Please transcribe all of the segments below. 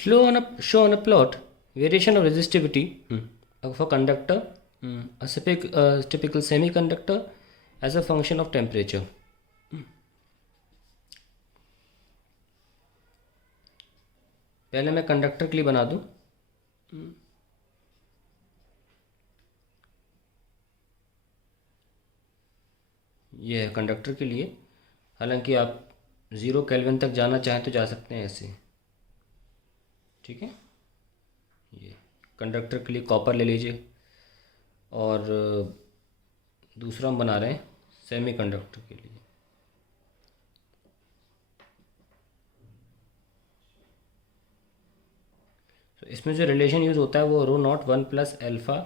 Show on a plot variation of resistivity of a conductor, typical semiconductor, as a function of temperature. पहले मैं conductor के लिए बना दूं. ये है कंडक्टर के लिए. हालांकि आप 0 केल्विन तक जाना चाहें तो जा सकते हैं ऐसे. ठीक है. ये कंडक्टर के लिए कॉपर ले लीजिए. और दूसरा हम बना रहे हैं सेमी कंडक्टर के लिए. तो इसमें जो रिलेशन यूज़ होता है वो rho not 1 plus alpha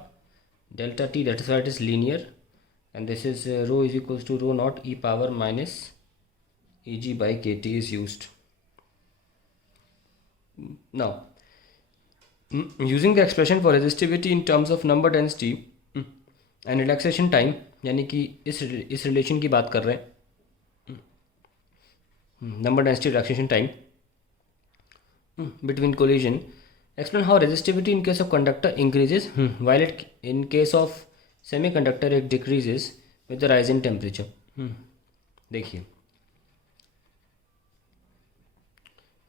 delta T, that is what is linear, and this is rho is equals to rho naught e power minus Eg by kt is used. Now, using the expression for resistivity in terms of number density and relaxation time, यानी कि इस relation की बात कर रहे हैं, number density relaxation time between collision, explain how resistivity in case of conductor increases while it in case of semiconductor it decreases with the rise in temperature. देखिए,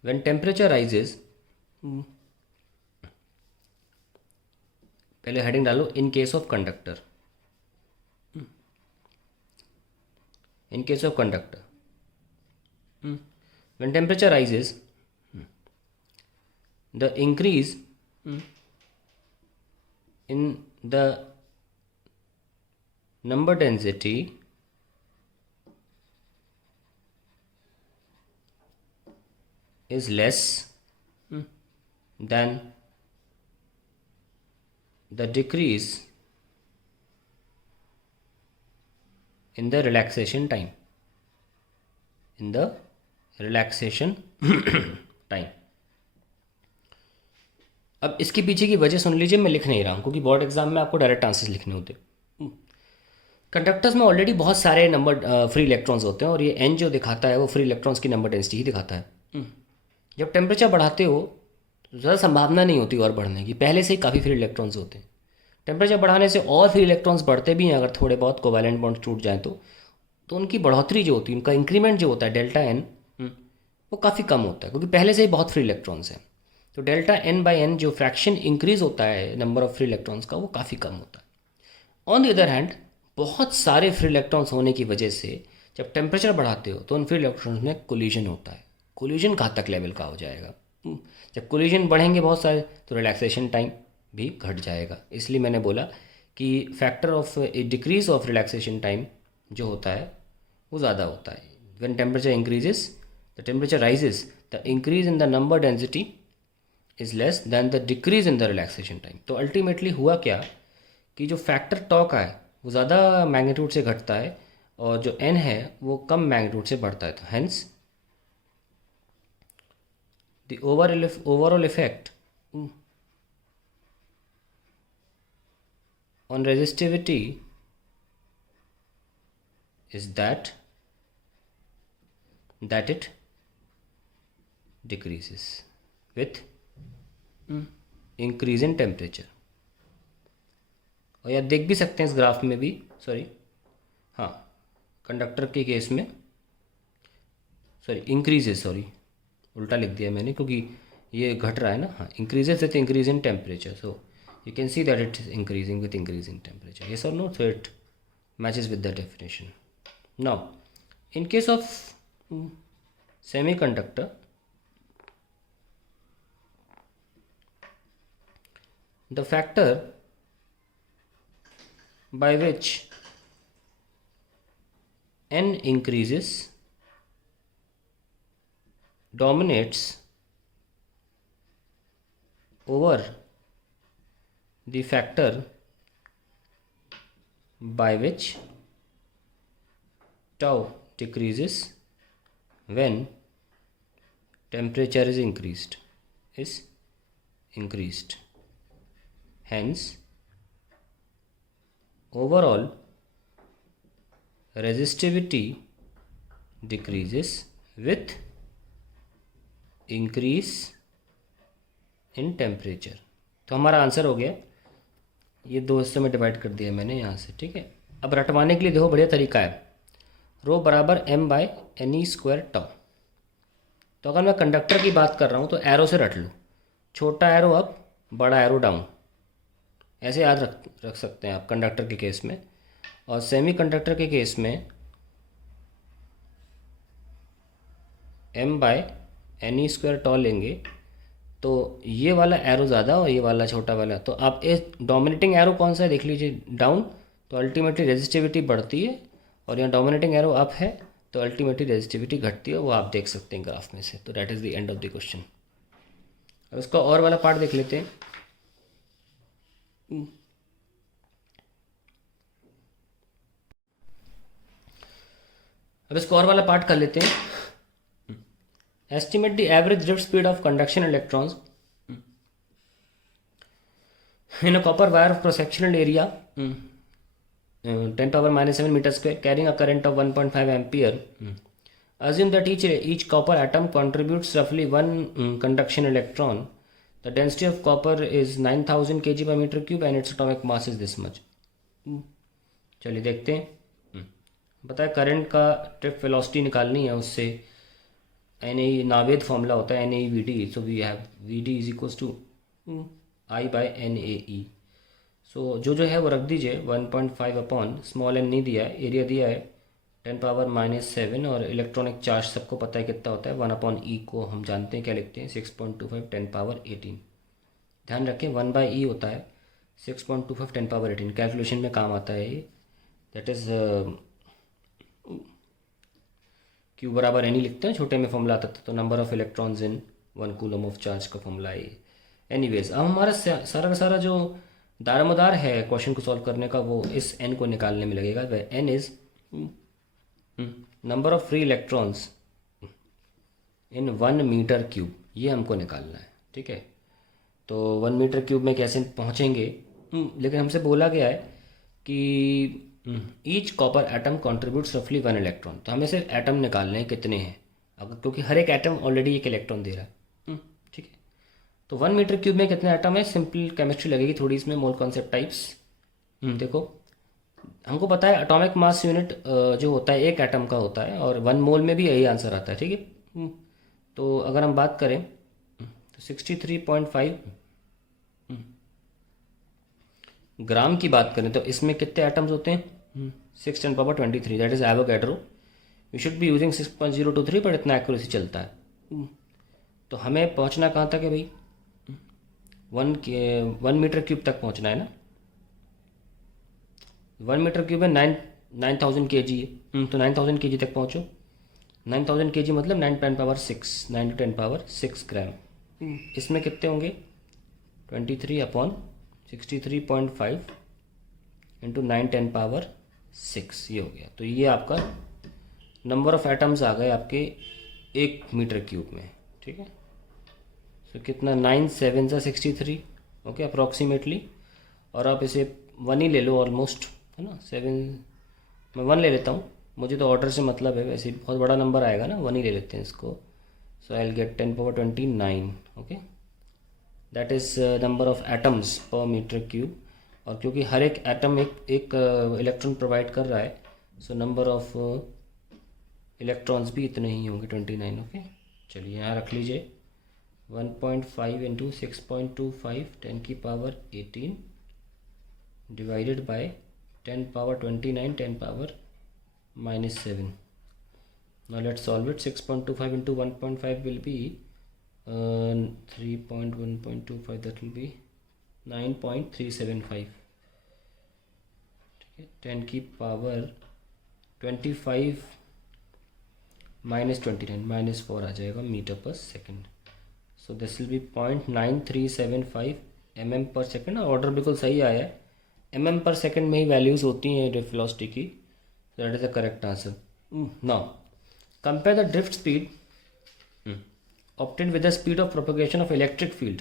when temperature rises, पहले heading डालो in case of conductor. In case of conductor, when temperature rises, the increase in the number density is less than the decrease in the relaxation time. In the relaxation time. अब इसके पीछे की वजह सुन लीजिए. मैं लिख नहीं रहा हूँ क्योंकि बोर्ड एग्जाम में आपको डायरेक्ट आंसर्स लिखने होते. कंडक्टर्स में ऑलरेडी बहुत सारे नंबर फ्री इलेक्ट्रॉन्स होते हैं और ये एन जो दिखाता है वो फ्री इलेक्ट्रॉन्स की नंबर डेंसिटी ही दिखाता है. जब टेम्परेचर बढ़ाते हो तो ज़्यादा संभावना नहीं होती और बढ़ने की, पहले से ही काफ़ी फ्री इलेक्ट्रॉन्स होते हैं. टेम्परेचर बढ़ाने से और फ्री इलेक्ट्रॉन्स बढ़ते भी हैं अगर थोड़े बहुत कोवैलेंट बॉन्ड्स टूट जाएँ तो उनकी बढ़ोतरी जो होती है, उनका इंक्रीमेंट जो होता है डेल्टा एन, वो काफ़ी कम होता है क्योंकि पहले से ही बहुत फ्री इलेक्ट्रॉन्स हैं. तो डेल्टा एन बाई एन जो फ्रैक्शन इंक्रीज होता है नंबर ऑफ फ्री इलेक्ट्रॉन्स का, वो काफ़ी कम होता है. ऑन द अदर हैंड, बहुत सारे फ्री इलेक्ट्रॉन्स होने की वजह से जब टेम्परेचर बढ़ाते हो तो उन फ्री इलेक्ट्रॉन्स में कोलिजन होता है. कोलिजन घातक लेवल का हो जाएगा. जब कोलिजन बढ़ेंगे बहुत सारे तो रिलैक्सेशन टाइम भी घट जाएगा. इसलिए मैंने बोला कि factor of decrease of relaxation time जो होता है वो ज़्यादा होता है. When temperature increases, the temperature rises, the increase in the number density is less than the decrease in the relaxation time. तो अल्टीमेटली हुआ क्या कि जो फैक्टर टॉ का है वो ज़्यादा मैग्नीट्यूड से घटता है और जो एन है वो कम मैग्नीट्यूड से बढ़ता है. तो hence the overall effect on resistivity is that it decreases with increase in temperature. और या देख भी सकते हैं इस ग्राफ में भी, सॉरी हाँ, कंडक्टर के केस में इंक्रीजेस, उल्टा लिख दिया मैंने क्योंकि ये घट रहा है ना. हाँ, increases with increase in temperature. So you can see that it is increasing with increase in temperature. Yes or no? So it matches with the definition. Now, in case of semiconductor, the factor by which n increases dominates over the factor by which tau decreases when temperature is increased. Hence, overall resistivity decreases with increase in temperature. तो हमारा answer हो गया, ये दो हिस्सों में divide कर दिया मैंने यहाँ से, ठीक है। अब रटवाने के लिए देखो बढ़िया तरीका है, रो बराबर m by n e square tau. तो अगर मैं कंडक्टर की बात कर रहा हूँ तो एरो से रट लो, छोटा एरो अप, बड़ा एरो डाउन, ऐसे याद रख सकते हैं आप कंडक्टर के केस में। और सेमी कंडक्टर के केस में m by n e square tau लेंगे, तो ये वाला एरो ज़्यादा और ये वाला छोटा वाला, तो आप इस डोमिनेटिंग एरो कौन सा है देख लीजिए, डाउन, तो अल्टीमेटली रेजिस्टिविटी बढ़ती है, और यहाँ डोमिनेटिंग एरो अप है तो अल्टीमेटली रेजिस्टिविटी घटती है, वो आप देख सकते हैं ग्राफ में से। तो that is the end of the question. अब इसका और वाला पार्ट देख लेते हैं। अब इसका और वाला पार्ट कर लेते हैं। Estimate the average drift speed of conduction electrons in a copper wire of cross-sectional area 10 power minus 7 meter square carrying a current of 1.5 ampere. Assume that each copper atom contributes roughly one conduction electron. The density of copper is 9000 kg per meter cube and its atomic mass is this much. चलिए देखते हैं। बताए current का drift velocity निकालनी है, उससे N A Naved formula होता है N A V D, so we have V D is equals to I by N A E. So जो है वो रख दीजिए 1.5 अपॉन स्मॉल एन नहीं दिया है, एरिया दिया है 10 पावर माइनस 7, और इलेक्ट्रॉनिक चार्ज सबको पता है कितना होता है, 1 अपॉन ई को हम जानते हैं क्या लिखते हैं 6.25 10 पावर 18। ध्यान रखें 1 बाई ई होता है 6.25 10 पावर 18, कैलकुलेशन में काम आता है ये। दैट इज़ क्यू बराबर एन ही लिखते हैं, छोटे में फॉर्मूला आता था तो number of electrons in 1 coulomb of charge का फॉर्मूला है। एनीवेज अब हमारा सारा का सारा जो दारोमदार है क्वेश्चन को सॉल्व करने का, वो इस एन को निकालने में लगेगा। वह n is number of free electrons in 1 metre cube, ये हमको निकालना है, ठीक है। तो 1 मीटर क्यूब में कैसे पहुँचेंगे, लेकिन हमसे बोला गया है कि ईच कॉपर एटम कॉन्ट्रीब्यूट्स रफली 1 इलेक्ट्रॉन, तो हमें सिर्फ एटम निकालने हैं कितने हैं, अगर क्योंकि हर एक एटम ऑलरेडी एक इलेक्ट्रॉन दे रहा है, ठीक है। तो 1 मीटर क्यूब में कितने एटम है, सिंपल केमिस्ट्री लगेगी थोड़ी इसमें, मोल कॉन्सेप्ट टाइप्स। देखो हमको पता है एटॉमिक मास यूनिट जो होता है एक एटम का होता है, और 1 मोल में भी यही आंसर आता है, ठीक है। तो अगर हम बात करें तो 63.5 ग्राम की बात करें तो इसमें कितने एटम्स होते हैं, 6 10 power 23, that is Avogadro. You should be using 6.023, पर इतना एक्यूरेसी चलता है। तो हमें पहुंचना कहाँ तक है भाई, 1 मीटर क्यूब तक पहुंचना है ना। 1 मीटर क्यूब है 9000 के जी, तो 9000 के जी तक पहुँचो। 9000 के जी मतलब 9 10 पावर 6, 9 to 10 पावर 6 ग्राम। इसमें कितने होंगे 23 अपॉन 63.5 इंटू 9 10 पावर 6, ये हो गया। तो ये आपका नंबर ऑफ एटम्स आ गए आपके 1 मीटर क्यूब में, ठीक है। सो कितना 9 7 सा 63, ओके अप्रॉक्सीमेटली, और आप इसे 1 ही ले लो ऑलमोस्ट, है ना। 7 मैं 1 ले लेता हूँ, मुझे तो ऑर्डर से मतलब है, वैसे बहुत बड़ा नंबर आएगा ना, 1 ही ले लेते हैं इसको। So I will get 10 power 29, okay, that is number of atoms per metre cube. और क्योंकि हर एक एटम एक इलेक्ट्रॉन प्रोवाइड कर रहा है, सो नंबर ऑफ इलेक्ट्रॉन्स भी इतने ही होंगे 29, ओके। चलिए यहाँ रख लीजिए 1.5 इंटू 6.25 10 की power 18 divided by 10 power 29 10 power -7। Now let's solve it. 6.25 into 1.5 will be 3.1.25, that will be 9.375, ठीक है। 10 की पावर 25 -29 -4 आ जाएगा मीटर पर second. So this will be 0.9375 mm पर सेकेंड। ऑर्डर बिल्कुल सही आया है, mm पर सेकेंड में ही वैल्यूज़ होती हैं ड्रिफ्ट वेलोसिटी की। That is the correct answer. Now compare the drift speed obtained with the speed of propagation of electric field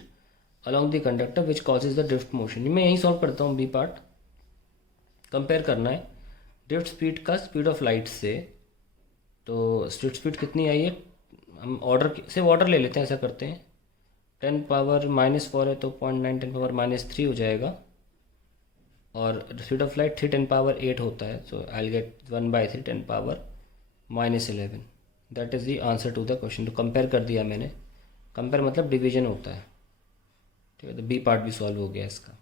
along the conductor which causes the drift motion। मैं यही solve करता हूँ, B part compare करना है drift speed का speed of light से। तो drift speed कितनी आई है, हम ऑर्डर सिर्फ ऑर्डर ले लेते हैं, ऐसा करते हैं 10⁻⁻4 है तो 0.9 10⁻⁻3 हो जाएगा, और स्पीड ऑफ लाइट 3 10⁻8 होता है, so I will get 1/3 10⁻11। That is the answer to the question. तो कंपेयर कर दिया मैंने, कंपेयर मतलब डिवीजन होता है, ठीक है। तो बी पार्ट भी सॉल्व हो गया इसका।